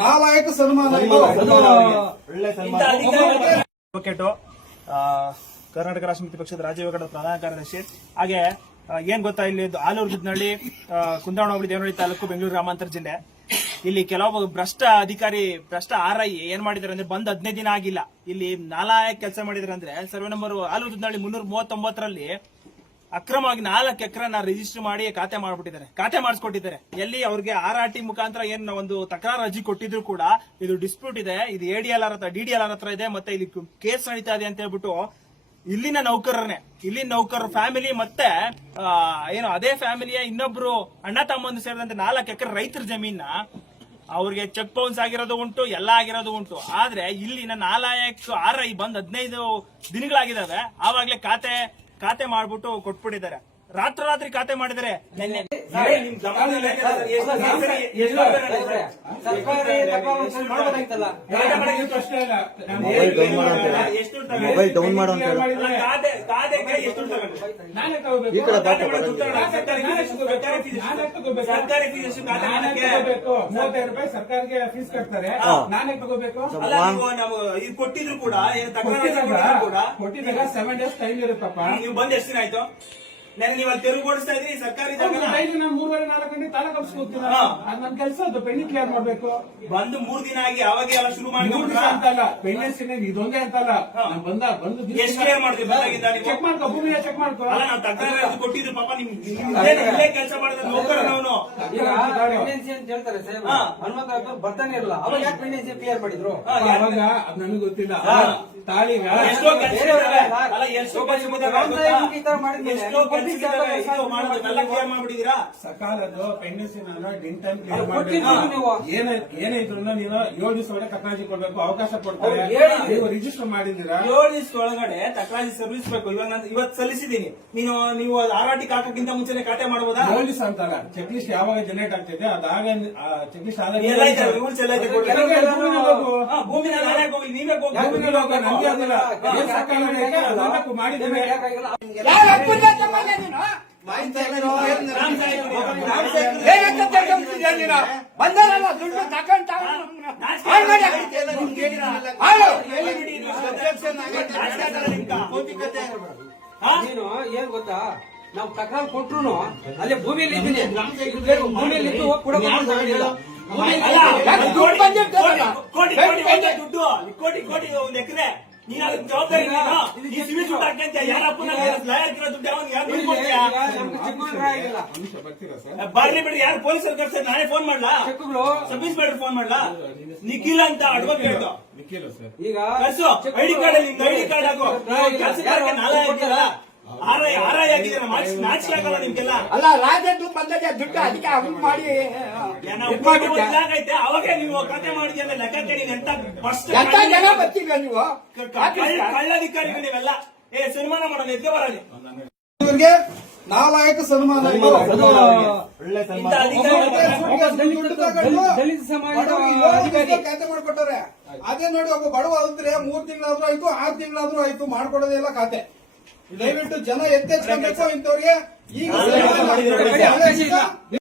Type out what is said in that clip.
ನಾಲಾಯಕ ಸನ್ಮಾನ ಕರ್ನಾಟಕ ರಾಷ್ಟ್ರ ಸಮಿತಿ ಪಕ್ಷದ ರಾಜ್ಯ ವಿಭಾಗದ ಪ್ರಧಾನ ಕಾರ್ಯದರ್ಶಿ. ಹಾಗೆ ಏನ್ ಗೊತ್ತಾ ಇಲ್ಲಿ ಆಲೂರು ದುದ್ನಹಳ್ಳಿ ಕುಂದಾವಣ ಹೋಬಳಿ ದೇವನಹಳ್ಳಿ ತಾಲೂಕು ಬೆಂಗಳೂರು ಗ್ರಾಮಾಂತರ ಜಿಲ್ಲೆ. ಇಲ್ಲಿ ಕೆಲವು ಭ್ರಷ್ಟ ಅಧಿಕಾರಿ ಭ್ರಷ್ಟ ಆರ್ ಐ ಏನ್ ಮಾಡಿದಾರೆ ಅಂದ್ರೆ ಬಂದ್ ಹದಿನೈದು ದಿನ ಆಗಿಲ್ಲ. ಇಲ್ಲಿ ನಾಲಾಯಕ್ ಕೆಲಸ ಮಾಡಿದಾರೆ ಅಂದ್ರೆ ಸರ್ವೆ ನಂಬರ್ ಆಲೂರು ದುದ್ನಹಳ್ಳಿ ಮುನ್ನೂರ ಮೂವತ್ತೊಂಬತ್ತರಲ್ಲಿ ಅಕ್ರಮವಾಗಿ ನಾಲ್ಕು ಎಕರೆನ ರಿಜಿಸ್ಟರ್ ಮಾಡಿ ಖಾತೆ ಮಾಡ್ಬಿಟ್ಟಿದ್ದಾರೆ. ಖಾತೆ ಮಾಡಿಸ್ಕೊಟ್ಟಿದ್ದಾರೆ. ಎಲ್ಲಿ ಅವ್ರಿಗೆ ಆರ್ ಆರ್ ಟಿ ಮುಖಾಂತರ ಏನ್ ಒಂದು ತಕರಾರು ಅರ್ಜಿ ಕೊಟ್ಟಿದ್ರು ಕೂಡ ಇದು ಡಿಸ್ಪ್ಯೂಟ್ ಇದೆ. ಇದು ಎ ಡಿ ಎಲ್ ಆರ್ ಹತ್ರ ಡಿ ಡಿ ಎಲ್ ಆರ್ ಹತ್ರ ಇದೆ. ಮತ್ತೆ ಇಲ್ಲಿ ಕೇಸ್ ನಡೀತಾ ಇದೆ ಅಂತ ಹೇಳ್ಬಿಟ್ಟು ಇಲ್ಲಿನ ನೌಕರರನ್ನೇ, ಇಲ್ಲಿನ ನೌಕರರ ಫ್ಯಾಮಿಲಿ ಮತ್ತೆ ಏನು ಅದೇ ಫ್ಯಾಮಿಲಿಯ ಇನ್ನೊಬ್ರು ಅಣ್ಣ ತಮ್ಮಂದು ಸೇರಿದಂತೆ ನಾಲ್ಕು ಎಕರೆ ರೈತರ ಜಮೀನ ಅವ್ರಿಗೆ ಚೆಕ್ ಬೌನ್ಸ್ ಆಗಿರೋದು ಉಂಟು, ಎಲ್ಲ ಆಗಿರೋದು ಉಂಟು. ಆದ್ರೆ ಇಲ್ಲಿನ ನಾಲ್ಕು ಆರ್ ಐ ಬಂದ್ ಹದಿನೈದು ದಿನಗಳಾಗಿದ್ದಾವೆ. ಆವಾಗ್ಲೇ ಖಾತೆ ಖಾತೆ ಮಾಡ್ಬಿಟ್ಟು ಕೊಟ್ಬಿಟ್ಟಿದ್ದಾರೆ. ರಾತ್ರೋರಾತ್ರಿ ಖಾತೆ ಮಾಡಿದರೆ ನಿನ್ನೆ. ಮೊಬೈಲ್ ಡೌನ್ ಮಾಡು ಅಂತ ಈ ಕಡೆ. ಸರ್ಕಾರಿ ಫೀಸ್ ಎಷ್ಟು? ಮೂವತ್ತೈದು ರೂಪಾಯಿ ಸರ್ಕಾರಕ್ಕೆ ಫೀಸ್ ಕಟ್ತಾರೆ. ನಾನೇ ತಗೋಬೇಕು. ನಾವು ಇದು ಕೊಟ್ಟಿದ್ರು ಕೂಡ ಏನು ತಕರಾರು ಅರ್ಜಿ ಕೊಟ್ಟಿದಾಗ ಕೊಟ್ಟಿದ್ರು ಕೂಡ. ಕೊಟ್ಟಿದಾಗ ಸೆವೆನ್ ಡೇಸ್ ಟೈಮ್ ಇರುತ್ತಪ್ಪ. ನೀವು ಬಂದ್ ಎಷ್ಟು ದಿನ ಆಯ್ತು? ನನಗೆ ನೀವು ತೆರವುಗೊಳಿಸ್ತಾ ಇದ್ರಿ ಸರ್ಕಾರಿ ಜಾಗನ. ಡೈಲಿ ನಾನು ಮೂರುವರೆ ನಾಲ್ಕು ಗಂಟೆ ತಾಲೂಕು ಆಫೀಸ್ಗೆ ಹೋಗ್ತೀನಿ ಹಾ. ಅದು ನನ್ನ ಕೆಲಸ ಅದು ಪೆಂಡಿ ಕ್ಲಿಯರ್ ಮಾಡ್ಬೇಕು. ಬಂದು ಮೂರ್ ದಿನ ಆಗಿ ಅವಾಗ ಎಲ್ಲ ಶುರು ಮೂರು ದಿವಸ ಮಾಡ್ಕೊಂಡ್ರ ಅಂತಲ್ಲ ಪೆಂಡೆನ್ಸಿ ಇದೊಂದೇ ಅಂತಲ್ಲ ಹಾ. ನಾನು ಬಂದ ಬಂದು ಎಷ್ಟು ಬಂದಾಗಿಂದ ನೀವು? ಚೆಕ್ ಮಾಡ್ಕೋ ಭೂಮಿ ಚೆಕ್ ಮಾಡ್ಕೋ. ಅಲ್ಲ ನಾವು ತಕರಾರು ಅರ್ಜಿ ಕೊಟ್ಟಿದ್ರು ಪಾಪ ನಿಮ್ಗೆ ನಿಮ್ ಇಲ್ಲೇ- ಕೆಲಸ ಮಾಡಿದ ನೌಕರ ಈಗ ಪೆಂಡೆನ್ಸಿ ಅಂತ ಹೇಳ್ತಾರೆ ಸಾಹೇಬ್ ಹಾ. ಹನುಮಂತ ಬರ್ತಾನೆ ಇರಲ್ಲ. ಅವಾಗ ಯಾಕೆ ಪೆಂಡೆನ್ಸಿ ಕ್ಲಿಯರ್ ಮಾಡಿದ್ರು? ಅವಾಗ ಅದು ನನಗೆ ಗೊತ್ತಿಲ್ಲ. ಹಾ. ತಾಳಿಗ ಎಷ್ಟೋ ಕೆಲಸ ಬೇರೆಯವ್ರಲ್ಲ. ಸಕಾಲದ್ದು ಪೆಂಡೆನ್ಸಿನ ನಾನು ಡಿನ್ ಟೈಮ್ ಕ್ಲಿಯರ್ ಮಾಡಬೇಕು. ಏನೇ ನೀನು ಏಳು ದಿವಸ ಒಳಗೆ ತಕ್ರಾಜಿ ಕೊಡ್ಬೇಕು ಅವಕಾಶ ಕೊಡ್ತಾರೆ. ನೀವು ರಿಜಿಸ್ಟರ್ ಮಾಡಿದ್ದೀರಾ? ಏಳು ದಿವಸ ಒಳಗಡೆ ಸಲ್ಲಿಸಬೇಕು. ಇವಾಗ ನಾನು ಇವತ್ತು ಸಲ್ಲಿಸಿದ್ದೀನಿ. ನೀನು ನೀವು ಆರಾಟಿ ಕಾಕಕ್ಕಿಂತ ಮುಂಚೆನೆ ಖಾತೆ ಮಾಡಬಹುದಾ ಏಳು ದಿವಸ ಅಂತಲ್ಲ ಚೆಕ್ ಲಿಸ್ಟ್ ಯಾವಾಗ ಜನರೇಟ್ ಆಗ್ತಿದೆ ಅದಾಗ ಚೆಕ್ ಲಿಸ್ಟ್ ಆದಾಗ ರೂಲ್ಸ್ ಎಲ್ಲ ಭೂಮಿ ಹೋಗ್ಲಿ ನೀವೇ ಹೋಗಿ? ಅದಲ್ಲ. ಬಂದರಲ್ಲ ದುಡ್ಡು ಮಾಡಿ ನೀನು ಏನ್ ಗೊತ್ತಾ? ನಾವು ತಕರಾರು ಕೊಟ್ರು ಅಲ್ಲಿ. ಭೂಮಿಯಲ್ಲಿ ಇದ್ದೀನಿ. ಭೂಮಿಯಲ್ಲಿ ಇದ್ದು ಒಂದು ದುಡ್ಡು ಕೋಟಿ ಕೋಟಿ ಒಂದ್ ಎಕರೆ. ನೀನ್ ಅದಕ್ಕೆ ಜವಾಬ್ದಾರಿ ನೀನು. ಈ ಸಿವಿಲ್ ದುಡ್ಡು ಹಾಕ್ಯಂತ ಯಾರಪ್ಪನ ಲಾಯರ್ ದುಡ್ಡು ಅವನ್ ಯಾರು ಬರ್ಲಿ ಬಿಡಿ ಯಾರು ಪೊಲೀಸರು ಕರ್ಸ ನಾನೇ ಫೋನ್ ಮಾಡ್ಲಾ? ಸಬ್ ಇನ್ಸ್ಪೆಕ್ಟರ್ ಫೋನ್ ಮಾಡ್ಲಾ? ನಿಖಿಲ್ ಅಂತ ಅಡ್ವೊಕೇಟ್ ನಿಖಿಲ್ ಸರ್. ಈಗ ಕರ್ಸು ಐಡಿ ಕಾರ್ಡ್ ಅಲ್ಲಿ ಐಡಿ ಕಾರ್ಡ್ ಹಾಕು. ಕೆಲಸ ನಾಳೆ ಆಗಿದ್ದೀರಾ ಆರೈ ಆರೈ ಆಗಿದ್ದೀರಾ ನಾಚಿ- ನಾಚಿಕೆ ಆಗಲ್ಲ ನಿಮ್ಗೆಲ್ಲ. ಅಲ್ಲ ಬಂದದೆ ದುಡ್ಡು ಅದಕ್ಕೆ ಮಾಡಿ ಅವಾಗೆ ನೀವು ಕತೆ ಮಾಡಿದ್ಯಲ್ಲ ಲೆಕ್ಕ ಕೇಳಿ ಎಂತ ಫಸ್ಟ್ ಎಂತ ಜನ ಬರ್ತೀವಿ ನೀವು? ಕಳ್ಳಧಿಕಾರಿಗಳು ನೀವೆಲ್ಲ. ಏ ಸನ್ಮಾನ ಎದ್ದೆ ಬರಲಿ. ಇವ್ರಿಗೆ ನಾಲಾಯಕ ಸನ್ಮಾನ ದಲಿತ ಸಮಾಜದ ಖಾತೆ ಮಾಡ್ಕೊಟ್ಟಾರೆ ಅದೇ ನೋಡಿ ಒಬ್ಬ ಬಡವ ಅಂದ್ರೆ ಮೂರ್ ತಿಂಗಳಾದ್ರೂ ಆಯ್ತು ಆರ್ ತಿಂಗಳಾದ್ರೂ ಆಯ್ತು ಮಾಡ್ಕೊಡೋದೇ ಇಲ್ಲ ಖಾತೆ. ದಯವಿಟ್ಟು ಜನ ಎತ್ತೆಚ್ಕೊಬೇಕು ಇಂಥವ್ರಿಗೆ. ಈಗ